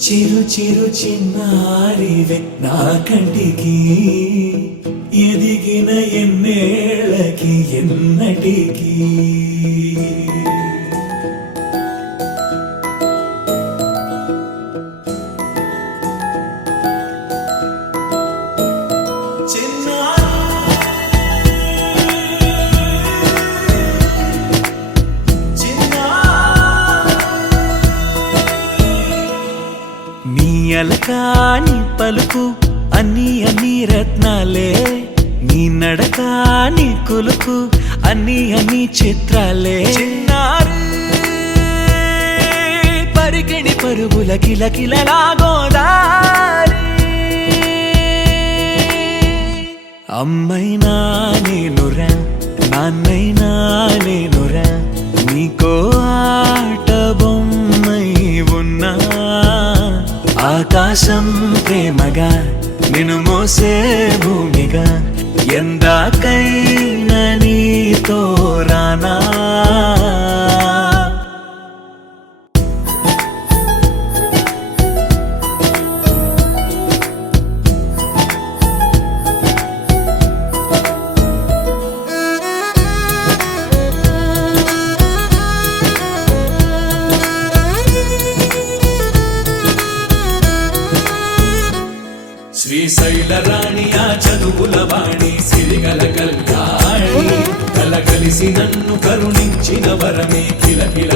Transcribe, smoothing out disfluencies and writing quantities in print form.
చిరు చిరు చిన్నారివే నా కంటికి ఎదిగిన ఎన్నేళ్ళకి ఎన్నటికి అలకాని పలుకు అన్ని అన్ని రత్నాలే నీ నడకాని కులుకు అన్ని అన్ని చిత్రాలే పరికిణి పరుగుల కిలకిలలాగోదారి అమ్మైనా నేనురా నాన్నైనా నేనురా నీకో ఆట బొమ్మై ఉన్నా ఆకాశం ప్రేమగా నిన్ను మోసే భూమిగా ఎందాకైనా నీతో రానా శ్రీశైల రాణి ఆ చదువుల వాణి సిరిగల కళ్యాణి కలగలిసి నన్ను కరుణించిన వరమే కిలకిల